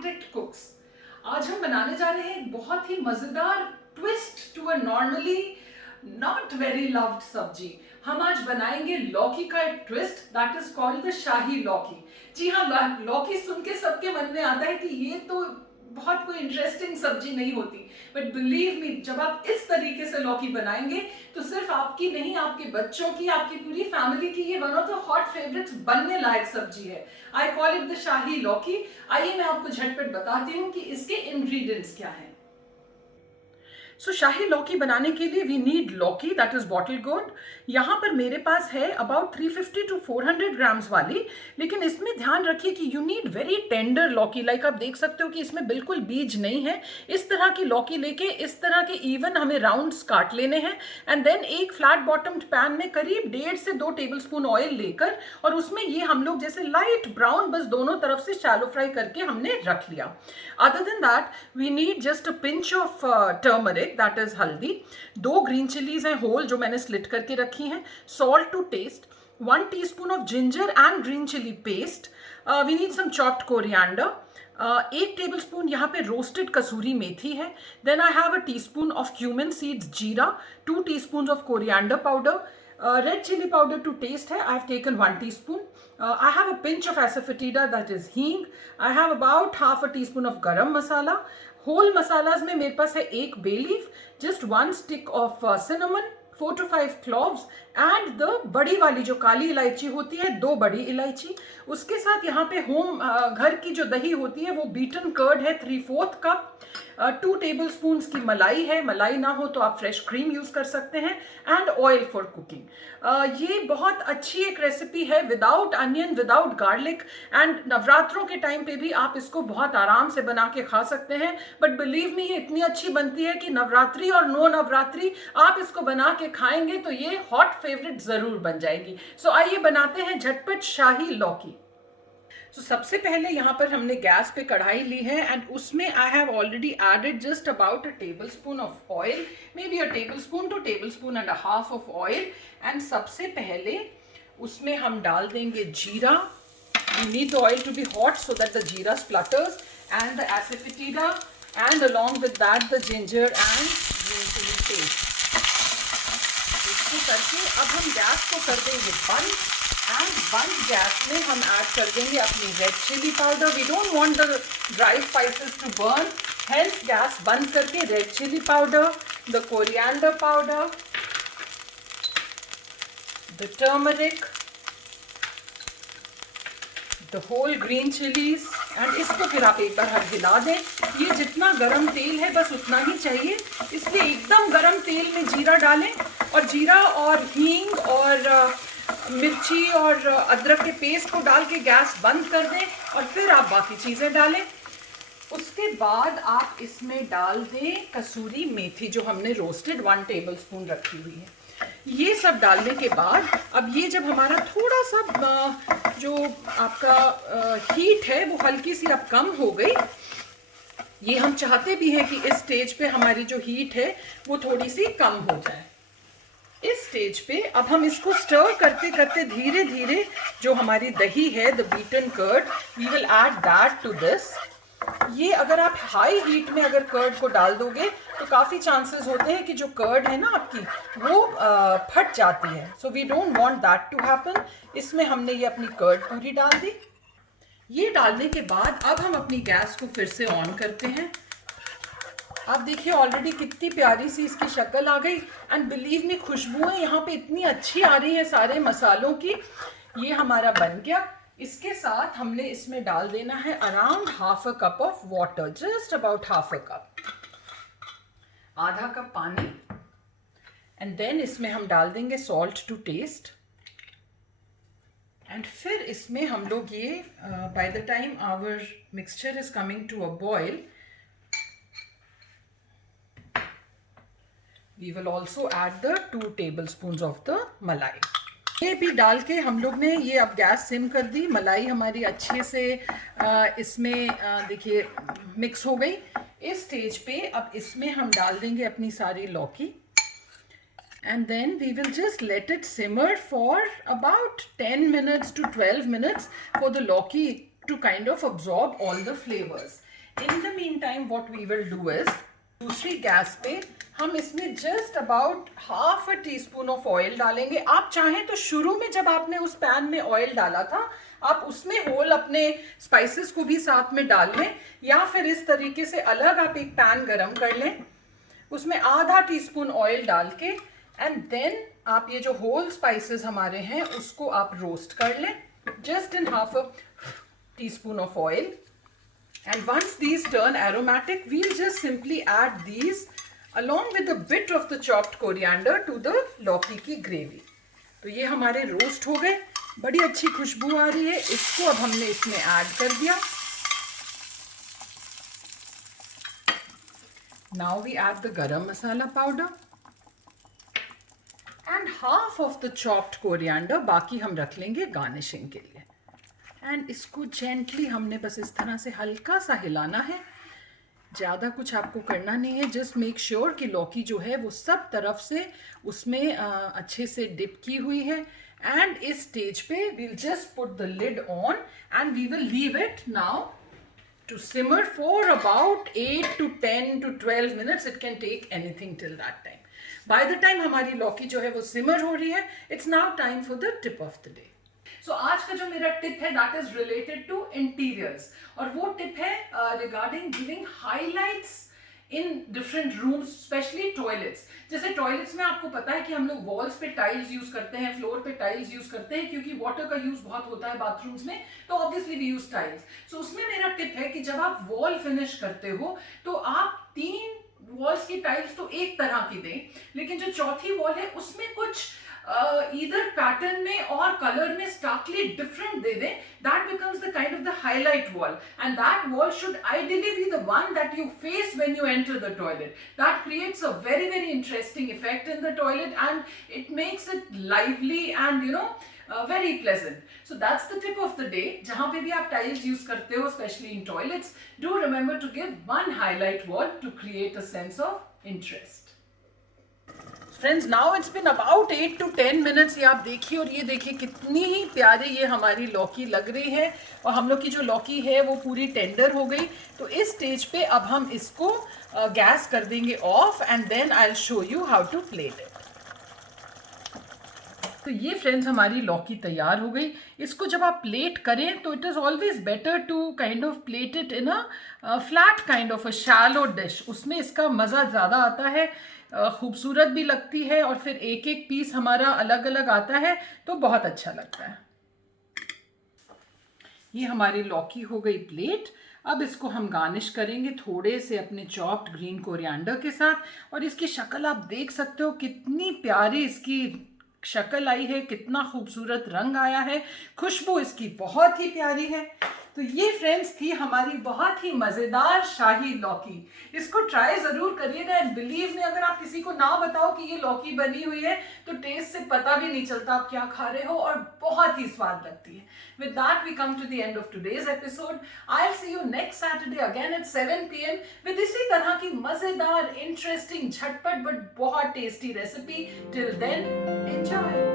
Architect कुक्स। आज हम बनाने जा रहे हैं एक बहुत ही मजेदार twist to a normally not very loved सब्जी। हम आज बनाएंगे लौकी का एक twist that is called the शाही लौकी। जी हाँ, लौकी सुन के सबके मन में आता है कि ये तो बहुत कोई इंटरेस्टिंग सब्जी नहीं होती, बट बिलीव मी, जब आप इस तरीके से लौकी बनाएंगे तो सिर्फ आपकी नहीं, आपके बच्चों की, आपकी पूरी फैमिली की ये one of the hot favourites बनने लायक सब्जी है। आई कॉल इट द शाही लौकी। आइए मैं आपको झटपट बताती हूँ कि इसके इंग्रेडिएंट्स क्या हैं। सो शाही लौकी बनाने के लिए वी नीड लौकी दैट इज बॉटल गोर्ड। यहाँ पर मेरे पास है अबाउट 350 to 400 ग्राम्स वाली, लेकिन इसमें ध्यान रखिए कि यू नीड वेरी टेंडर लौकी। लाइक आप देख सकते हो कि इसमें बिल्कुल बीज नहीं है। इस तरह की लौकी लेके इस तरह के इवन हमें राउंड्स काट लेने हैं एंड देन एक फ्लैट बॉटम्ड पैन में करीब 1.5 से 2 टेबलस्पून ऑयल लेकर और उसमें ये हम लोग जैसे लाइट ब्राउन बस दोनों तरफ से शैलो फ्राई करके हमने रख लिया। Other than that we need just a pinch of turmeric that is haldi, 2 green chillies हैं होल जो मैंने स्लिट करके रखी हैं, salt to taste, 1 teaspoon of ginger and green chilli paste, we need some chopped coriander, 1 tablespoon यहाँ पे roasted kasuri methi है, then I have a teaspoon of cumin seeds jeera, 2 teaspoon of coriander powder, red chili powder to taste है, I have taken 1 teaspoon. I have a pinch of asafoetida that is हींग. I have about half a teaspoon of garam masala. Whole masalas में मेरे पास है 1 bay leaf, just 1 stick of cinnamon, 4 to 5 cloves and the बड़ी वाली जो काली इलायची होती है 2 बड़ी इलायची। उसके साथ यहाँ पे घर की जो दही होती है वो बीटन कर्ड है 3/4 कप, 2 टेबलस्पून की मलाई है, मलाई ना हो तो आप फ्रेश क्रीम यूज कर सकते हैं, एंड ऑयल फॉर कुकिंग। ये बहुत अच्छी एक रेसिपी है without onion, without garlic, and नवरात्रों के टाइम पे भी आप इसको बहुत आराम से बना के खा सकते हैं। बट बिलीव मी, ये इतनी अच्छी बनती है कि नवरात्रि और नो नवरात्रि आप इसको बना के खाएंगे तो ये हॉट फेवरेट जरूर बन जाएगी। सो आइए बनाते हैं झटपट शाही लौकी। तो सबसे पहले यहाँ पर हमने गैस पे कढ़ाई ली है एंड उसमें I have already added just about a tablespoon of oil, maybe a tablespoon two tablespoon and a half of oil. And सबसे पहले उसमें हम डाल देंगे जीरा। We need the oil to be hot so that the jeera splutters and the asafoetida and along with that the ginger and green chilli paste. इसको करके अब हम गैस को कर देंगे बंद एंड बंद गैस में हम ऐड कर देंगे अपनी red chili powder. We don't want the dry spices to burn, hence gas बंद करके red chili powder, the coriander powder, the turmeric, the whole green chilies and इसको फिर आप एक बार हिला दें। ये जितना गरम तेल है बस उतना ही चाहिए, इसलिए एकदम गरम तेल में जीरा डालें और जीरा और हींग और मिर्ची और अदरक के पेस्ट को डाल के गैस बंद कर दें और फिर आप बाकी चीज़ें डालें। उसके बाद आप इसमें डाल दें कसूरी मेथी जो हमने रोस्टेड 1 टेबलस्पून रखी हुई है। ये सब डालने के बाद अब ये जब हमारा थोड़ा सा जो आपका हीट है वो हल्की सी अब कम हो गई, ये हम चाहते भी हैं कि इस स्टेज पे हमारी जो हीट है वो थोड़ी सी कम हो जाए। इस स्टेज पे अब हम इसको स्टर करते करते धीरे धीरे जो हमारी दही है the beaten curd, we will add that to this. ये अगर आप हाई हीट में अगर कर्ड को डाल दोगे तो काफ़ी चांसेस होते हैं कि जो कर्ड है ना आपकी वो फट जाती है। So we don't want that to happen. इसमें हमने ये अपनी कर्ड पूरी डाल दी। ये डालने के बाद अब हम अपनी गैस को फिर से ऑन करते हैं। आप देखिए ऑलरेडी कितनी प्यारी सी इसकी शक्ल आ गई एंड बिलीव मी, खुशबुएं यहाँ पे इतनी अच्छी आ रही है सारे मसालों की। ये हमारा बन गया। इसके साथ हमने इसमें डाल देना है around half a cup of water, just about half a cup, आधा कप पानी। एंड देन इसमें हम डाल देंगे सॉल्ट टू टेस्ट एंड फिर इसमें हम लोग ये by the time our mixture is coming to a boil we will also add the 2 tablespoons of the malai. ये भी डाल के हम लोग ने ये अब गैस सिम कर दी। मलाई हमारी अच्छे से इसमें देखिए मिक्स हो गई। इस स्टेज पे अब इसमें हम डाल देंगे अपनी सारी लौकी and then we will just let it simmer for about 10 minutes to 12 minutes for the lauki to kind of absorb all the flavors. In the meantime, what we will do is, दूसरी gas पे हम इसमें just about half a tea spoon of oil डालेंगे. आप चाहें तो शुरू में जब आपने उस पैन में ऑयल डाला था, आप उसमें होल अपने स्पाइसेस को भी साथ में डाल लें, या फिर इस तरीके से अलग आप एक पैन गरम कर लें, उसमें आधा टीस्पून ऑयल डाल के, एंड देन आप ये जो होल स्पाइसेस हमारे हैं उसको आप रोस्ट कर लें just in half a teaspoon of oil. And once these turn aromatic, we'll just simply add these along with a bit of the chopped coriander to the लौकी की ग्रेवी. तो ये हमारे रोस्ट हो गए, बड़ी अच्छी खुशबू आ रही है. इसको अब हमने इसमें ऐड कर दिया. Now we add the garam masala powder and half of the chopped coriander. बाकी हम रख लेंगे गार्निशिंग के लिए. एंड इसको जेंटली हमने बस इस तरह से हल्का सा हिलाना है. ज़्यादा कुछ आपको करना नहीं है. जस्ट मेक श्योर कि लौकी जो है वो सब तरफ से उसमें अच्छे से डिप की हुई है. एंड इस स्टेज पे we'll just put the lid on and we will leave it now to simmer for about 8 to 10 to 12 minutes. It can take anything till that time. By the time हमारी लौकी जो है वो सिमर हो रही है, it's now time for the tip of the day. So आज का जो मेरा टिप है that is related to interiors, और वो टिप है regarding giving highlights in different rooms, especially toilets. जैसे टॉयलेट्स में आपको पता है कि हम लोग वॉल्स पे टाइल्स यूज करते हैं, फ्लोर पे टाइल्स यूज करते हैं, क्योंकि वाटर का यूज बहुत होता है बाथरूम्स में, तो ऑब्वियसली वी यूज टाइल्स. सो उसमें मेरा टिप है कि जब आप वॉल फिनिश करते हो तो आप 3 वॉल्स की टाइल्स तो एक तरह की दें, लेकिन जो चौथी वॉल है उसमें कुछ इधर पैटर्न में और कलर में स्टार्कली डिफरेंट दे दें. That becomes the kind of the highlight wall, and that wall should ideally be the one that you face when you enter the toilet. That creates a very very interesting effect in the toilet and it makes it lively and you know very pleasant. So that's the tip of the day. जहाँ पे भी आप tiles use करते हो, especially in toilets, do remember to give one highlight wall to create a sense of interest. Friends, now it's been about 8 to 10 minutes. ये आप देखिए, और ये देखिए कितनी ही प्यारी ये हमारी लौकी लग रही है, और हम लोग की जो लौकी है वो पूरी टेंडर हो गई. तो इस स्टेज पे अब हम इसको गैस कर देंगे off, and then I will show you how to plate it. तो ये फ्रेंड्स हमारी लौकी तैयार हो गई. इसको जब आप प्लेट करें तो it is always better to kind of plate it in a flat kind of a shallow dish. उसमें इसका मज़ा ज़्यादा आता है, खूबसूरत भी लगती है, और फिर एक एक पीस हमारा अलग अलग आता है तो बहुत अच्छा लगता है. ये हमारी लौकी हो गई प्लेट. अब इसको हम गार्निश करेंगे थोड़े से अपने चॉप्ड ग्रीन कोरिएंडर के साथ. और इसकी शक्ल आप देख सकते हो, कितनी प्यारी इसकी शक्ल आई है, कितना खूबसूरत रंग आया है, खुशबू इसकी बहुत ही प्यारी है. तो ये फ्रेंड्स थी हमारी बहुत ही मज़ेदार शाही लौकी. इसको ट्राई ज़रूर करिएगा, एंड बिलीव में अगर आप किसी को ना बताओ कि ये लौकी बनी हुई है तो टेस्ट से पता भी नहीं चलता आप क्या खा रहे हो, और बहुत ही स्वाद लगती है. With that we come to the end of today's episode. I will see you next Saturday again at 7 PM with इसी तरह की मज़ेदार, इंटरेस्टिंग, झटपट बट बहुत tasty recipe. Till then enjoy.